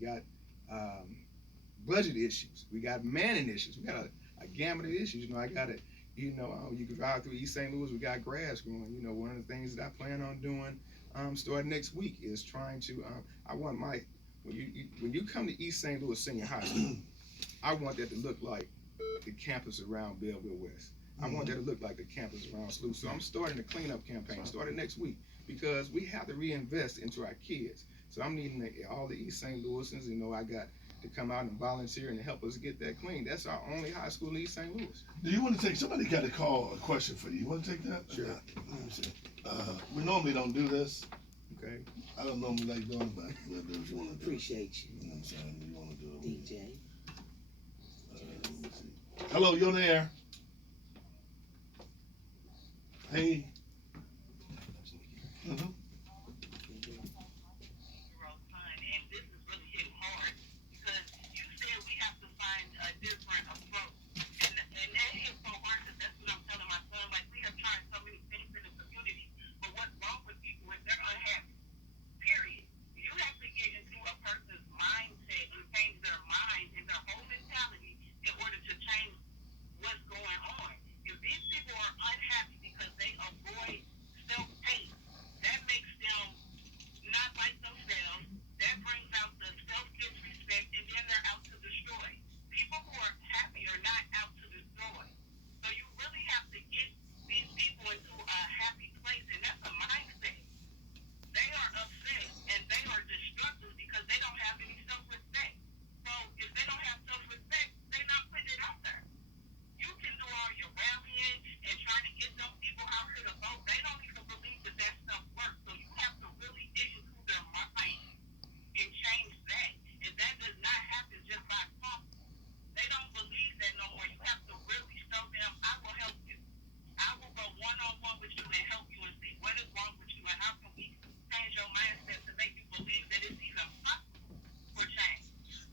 We got budget issues. We got manning issues. We got a gamut of issues. I got it. You can drive through East St. Louis. We got grass growing. One of the things that I plan on doing starting next week is trying to. I want my when you come to East St. Louis Senior High School, I want that to look like the campus around Belleville West. I want that to look like the campus around SLU. So I'm starting a cleanup campaign, starting next week, because we have to reinvest into our kids. So I'm needing all the East St. Louisans. I got to come out and volunteer and help us get that clean. That's our only high school in East St. Louis. Do you want to take? Somebody got a call, a question for you. You want to take that? Sure. Let me see. We normally don't do this. Okay. I don't normally like doing it, but we'll do it if you want to do it. Appreciate you. You know what I'm saying? You want to do it. DJ. Let me see. Hello, you're on the air. Hey. Mm-hmm.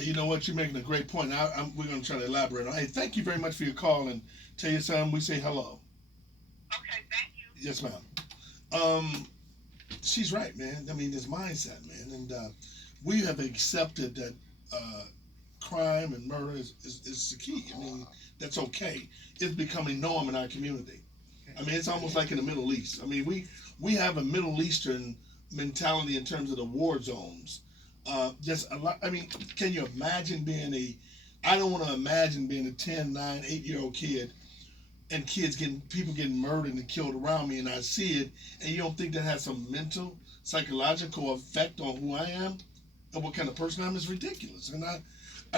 You know what? You're making a great point. We're going to try to elaborate on. Hey, thank you very much for your call, and tell your son we say hello. Okay, thank you. Yes, ma'am. She's right, man. I mean, this mindset, man, and we have accepted that crime and murder is the key. I mean, that's okay. It's becoming norm in our community. I mean, it's almost like in the Middle East. I mean, we have a Middle Eastern mentality in terms of the war zones. Just a lot. I mean, can you imagine I don't want to imagine being a 10, 9, 8-year-old kid and people getting murdered and killed around me, and I see it, and you don't think that has some mental, psychological effect on who I am and what kind of person I am? Is ridiculous. And I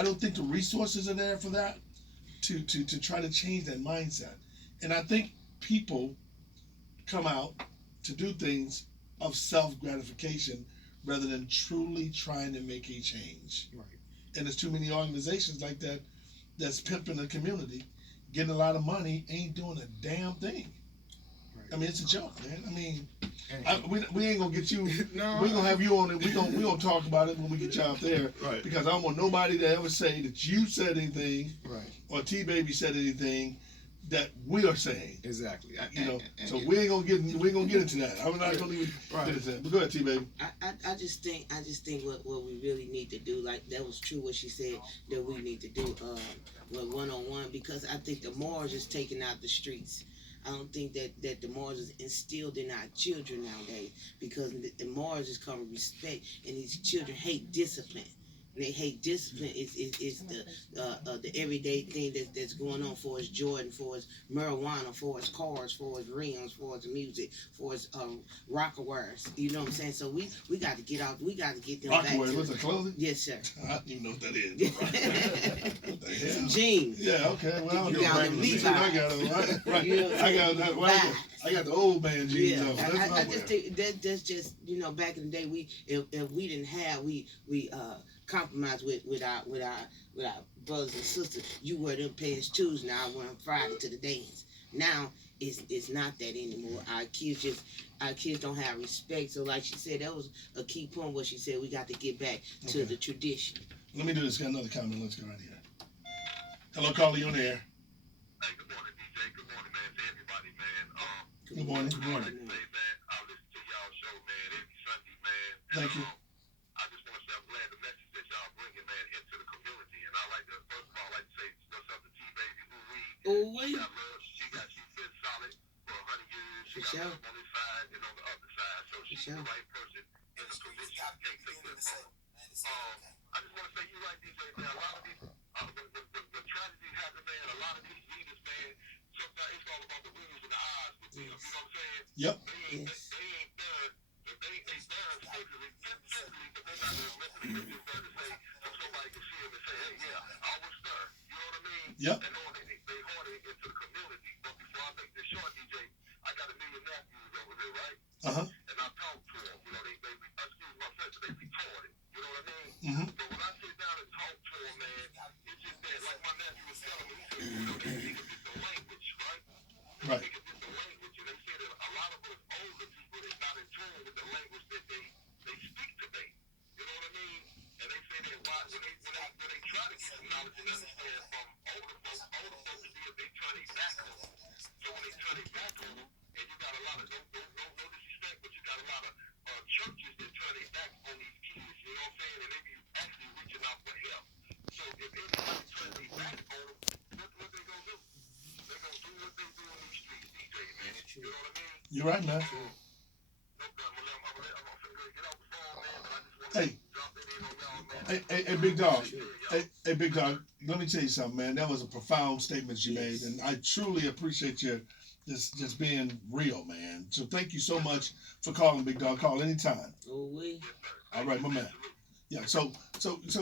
don't think the resources are there for that to try to change that mindset. And I think people come out to do things of self-gratification rather than truly trying to make a change. Right. And there's too many organizations like that that's pimping the community, getting a lot of money, ain't doing a damn thing. Right. I mean, it's a joke, man. I mean, we ain't gonna get you. No, we gonna have you on it. We gonna talk about it when we get you out there. Right. Because I don't want nobody to ever say that you said anything, right, or T Baby said anything that we are saying. exactly. So we ain't gonna get into that. I'm not gonna even get into that. But go ahead, T Baby. I just think what we really need to do, like that was true what she said that we need to do with one-on-one, because I think the morals is taking out the streets. I don't think that the morals is instilled in our children nowadays, because the morals is come with respect, and these children hate discipline. They hate discipline. Is the everyday thing that's going on for us Jordan, for us marijuana, for us cars, for us rims, for us music, for us Rockawires. You know what I'm saying? So we got to get out. We got to get them back. Rockaware, what's the clothing? Yes, sir. I don't even know what that is. What the hell? Some jeans. Yeah, okay. Well, You got them Levi's. I got them, right? You know what I'm saying? I got the old man jeans Yeah, on. That's what I I'm just wearing. think that's just back in the day if we didn't have we compromise with our brothers and sisters. You wear them pants Tuesday, now I wear them Friday to the dance. Now it's not that anymore. Our kids don't have respect. So like she said, that was a key point where she said we got to get back to the tradition. Let me do this. Got another comment. Let's go right here. Hello, caller, you on the air. Hey, good morning, DJ. Good morning, man, to everybody, man. Good morning. Good morning. Say, man, I listen to y'all show, man, every Sunday, man. Thank you. I just want to say I'm glad the message that y'all Oh, She wait. got love. She's been solid for 100 years. She For got sure. love on this side and on the other side. So she's sure. the right person in the position to take care of her. I just want to say you're right, DJ, man. A lot of these, when tragedy happens, man, a lot of these leaders, man, sometimes it's all about the wings and the eyes with them. You know what I'm saying? Yep. Yes. They ain't there. They there physically, but they're not there mentally. They're just there to say, so somebody can see them and say, hey, yeah, I was there. You know what I mean? Yep. And knowing they hard into the community. But before I make this short, DJ, I got a million nephews over here, right? Uh-huh. And I talk to them. You know, they excuse my French, but they retarded. You know what I mean? Mm-hmm. But when I sit down and talk to them, man, it's just that, like my nephew was telling me, he said, you know, they speak a different language, right? They Right. speak a different language. And they say that a lot of us older people is not in tune with the language that they speak today. You know what I mean? And they say that why when they try to get some knowledge and understand from older folks to do it, they turn their back on them. So when they turn their back on them, and you got a lot of no disrespect, but you got a lot of churches that turn their back on these kids. You know what I'm saying? And they be actually reaching out for help. So if everybody turns their back on them, what they gonna do? They gonna do what they do in these streets, DJ, man. You know what I mean? You're right, man. Hey. Hey, big dog. Hey, big dog. Let me tell you something, man. That was a profound statement you made, and I truly appreciate your just being real, man. So thank you so much for calling, big dog. Call anytime. Oh, wait. All right, my man. Yeah. So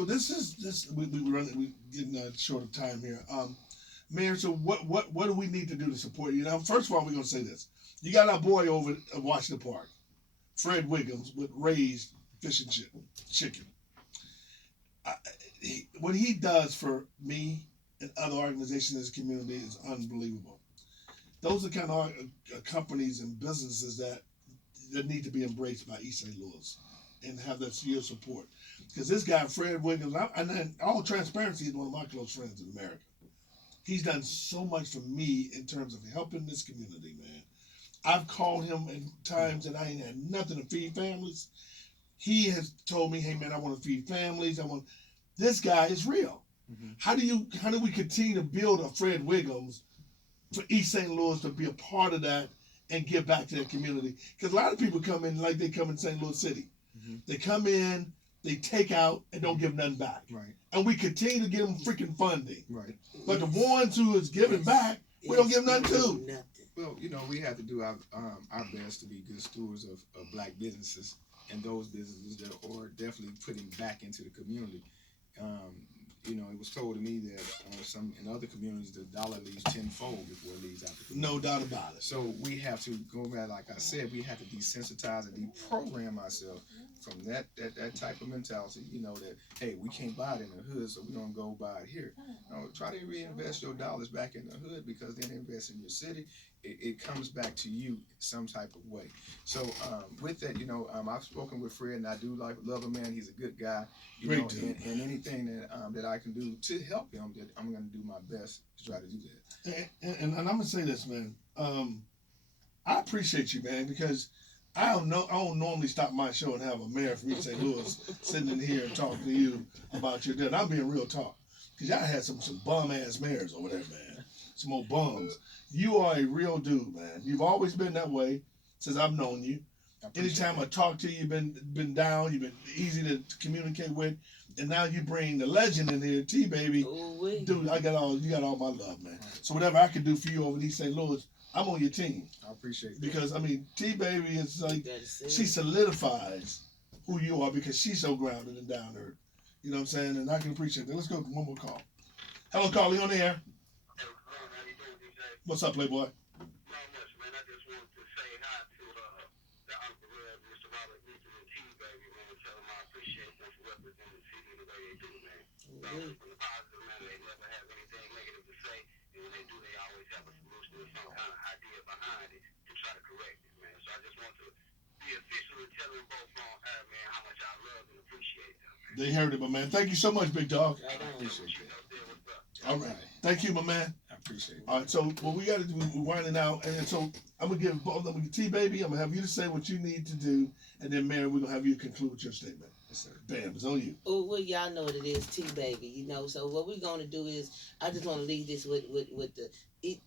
this we getting short of time here. Mayor, so what do we need to do to support you? Now, first of all, we're gonna say this. You got our boy over at Washington Park, Fred Wiggins, with Raised Fish and Chicken. What he does for me and other organizations in this community is unbelievable. Those are kind of companies and businesses that need to be embraced by East St. Louis and have that your support. Because this guy, Fred Wiggins, and in all transparency, he's one of my close friends in America. He's done so much for me in terms of helping this community, man. I've called him in times that I ain't had nothing to feed families. He has told me, hey man, I want to feed families. This guy is real. Mm-hmm. How do we continue to build a Fred Wiggins for East St. Louis to be a part of that and give back to that community? Because a lot of people come in like they come in St. Louis City. Mm-hmm. They come in, they take out, and don't give nothing back. Right. And we continue to give them freaking funding. Right. But the ones who is giving back, we don't give nothing to. Nothing. Well, you know, we have to do our best to be good stewards of black businesses and those businesses that are definitely putting back into the community. You know, it was told to me that in other communities, the dollar leaves tenfold before it leaves out the community. No doubt about it. So we have to go back, like I said, we have to desensitize and deprogram ourselves from that type of mentality. You know that, hey, we can't buy it in the hood, so we're gonna go buy it here. No, try to reinvest your dollars back in the hood, because then invest in your city. It comes back to you some type of way. So with that, you know, I've spoken with Fred, and I do love him, man. He's a good guy. You Great know, dude. and anything that I can do to help him, that I'm gonna do my best to try to do that. And I'm gonna say this, man. I appreciate you, man, because I don't normally stop my show and have a mayor from East St. Louis sitting in here and talking to you about your deal. I'm being real talk, because y'all had some bum ass mayors over there, man. Some old bums. You are a real dude, man. You've always been that way since I've known you. Anytime I talk to you, you've been down. You've been easy to communicate with, and now you bring the legend in here, T baby. Oh, wait. Dude, you got all my love, man. So whatever I can do for you over in East St. Louis, I'm on your team. I appreciate that. Because I mean, T baby is like, That is it. she solidifies who you are because she's so grounded and down to earth. You know what I'm saying? And I can appreciate that. Let's go to one more call. Hello, Carly, on the air. Hey, how you doing, DJ? What's up, Playboy? Not much, man. I just wanted to say hi to the Uncle Red, Mr. Robert Luther, and T, baby, man. Tell them I appreciate them for representing the city the way they do, man. From the positive manner, they never have anything negative to say, and when they do, they always have a solution or some kind of idea behind it to try to correct it, man. So I just want to be official and tell them both on air, man, how much I love and appreciate them, man. They heard it, my man. Thank you so much, big dog. Right on. Appreciate that. All right. Thank you, my man. I appreciate it. All right, so what we got to do, we're winding out, and so I'm gonna give both of them T baby. I'm gonna have you to say what you need to do, and then Mary, we're gonna have you conclude your statement. Yes, sir. Bam, it's on you. Oh, well, y'all know what it is, T baby. You know, so what we're gonna do is, I just want to leave this with the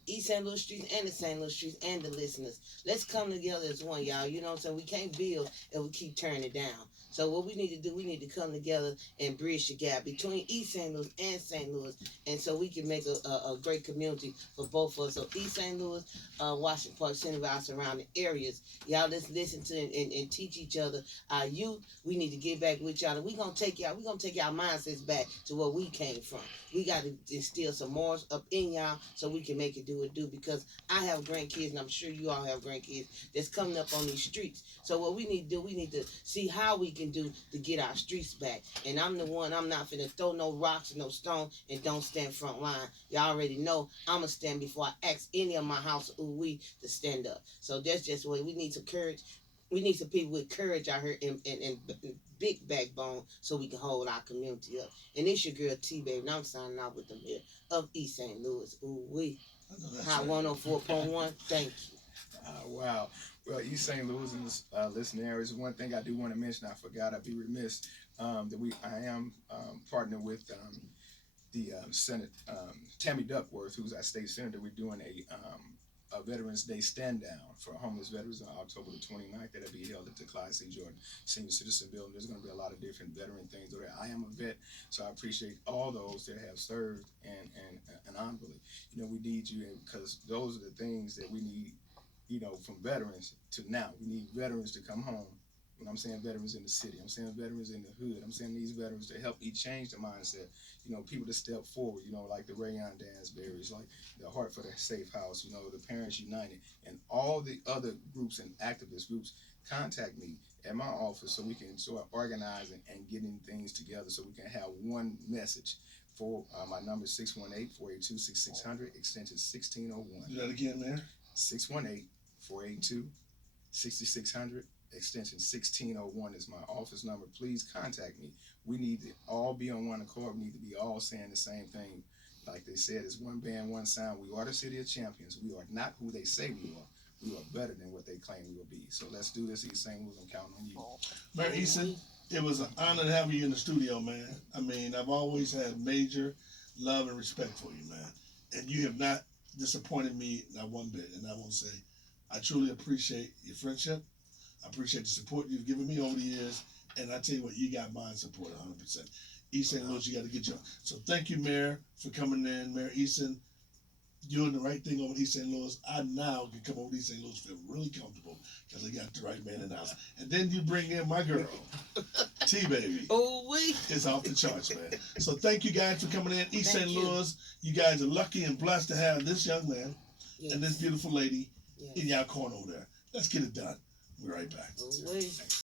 East St. Louis streets and the St. Louis streets and the listeners. Let's come together as one, y'all. You know what I'm saying? We can't build if we keep turning it down. So what we need to do, we need to come together and bridge the gap between East St. Louis and St. Louis, and so we can make a great community for both of us. So East St. Louis, Washington Park, Centerville, surrounding areas, y'all let's listen to and teach each other. Our youth, we need to get back with y'all. And we're gonna take y'all mindsets back to where we came from. We gotta instill some morals up in y'all so we can make it do what do, because I have grandkids and I'm sure you all have grandkids that's coming up on these streets. So what we need to do, we need to see how we can do to get our streets back. And I'm not finna throw no rocks and no stone and don't stand front line. Y'all already know I'ma stand before I ask any of my house we to stand up. So that's just what we need, some courage. We need some people with courage out here and big backbone so we can hold our community up. And it's your girl T Baby, and I'm signing out with them here of East St. Louis. Ooh wee. Hot 104.1. Thank you. Wow. Well, East St. Louis and this listening areas. One thing I do want to mention, I forgot, I'd be remiss that I am partnered with the Senate Tammy Duckworth, who's our state senator. We're doing a Veterans Day stand down for homeless veterans on October the 29th. That'll be held at the Clyde C. Jordan Senior Citizen Building. There's going to be a lot of different veteran things there. I am a vet, so I appreciate all those that have served and honorably. You know, we need you, because those are the things that we need. You know, from veterans to now, we need veterans to come home. When I'm saying veterans in the city, I'm saying veterans in the hood. I'm saying these veterans to help change the mindset. You know, people to step forward. You know, like the Rayon Dansberries, like the Heart for the Safe House. You know, the Parents United, and all the other groups and activist groups. Contact me at my office so we can sort of organize and getting things together so we can have one message. For my number is 618-482-6600, extension 1601. Do that again, man. 618-482-6600, extension 1601 is my office number. Please contact me. We need to all be on one accord. We need to be all saying the same thing. Like they said, it's one band, one sound. We are the city of champions. We are not who they say we are. We are better than what they claim we will be. So let's do this, East St. Louis. I'm counting on you. Mayor Easton, it was an honor to have you in the studio, man. I mean, I've always had major love and respect for you, man. And you have not disappointed me not one bit. And I want to say, I truly appreciate your friendship. I appreciate the support you've given me over the years. And I tell you what, you got my support 100%. East St. Louis, you got to get you on. So thank you, Mayor, for coming in. Mayor Easton, doing the right thing over East St. Louis. I now can come over to East St. Louis, feel really comfortable because I got the right man in the house. And then you bring in my girl, T Baby. Oh wee. It's off the charts, man. So thank you guys for coming in. East Thank St. you. Louis, you guys are lucky and blessed to have this young man Yes. and this beautiful lady Yes. in y'all corner over there. Let's get it done. We're right back. Oh wee.